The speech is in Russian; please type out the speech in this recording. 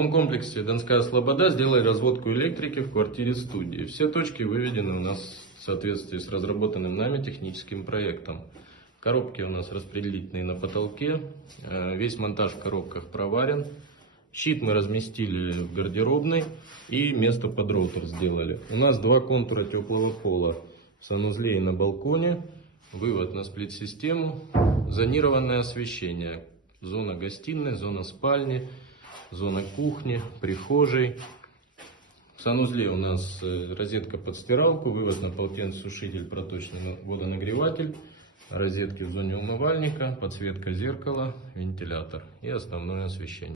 В этом комплексе Донская Слобода сделали разводку электрики в квартире-студии. Все точки выведены у нас в соответствии с разработанным нами техническим проектом. Коробки у нас распределительные на потолке, весь монтаж в коробках проварен. Щит мы разместили в гардеробной и место под роутер сделали. У нас два контура теплого пола в санузле и на балконе, вывод на сплит-систему, зонированное освещение. Зона гостиной, зона спальни, зона кухни, прихожей. В санузле у нас розетка под стиралку, вывод на полотенцесушитель, проточный водонагреватель, розетки в зоне умывальника, подсветка зеркала, вентилятор и основное освещение.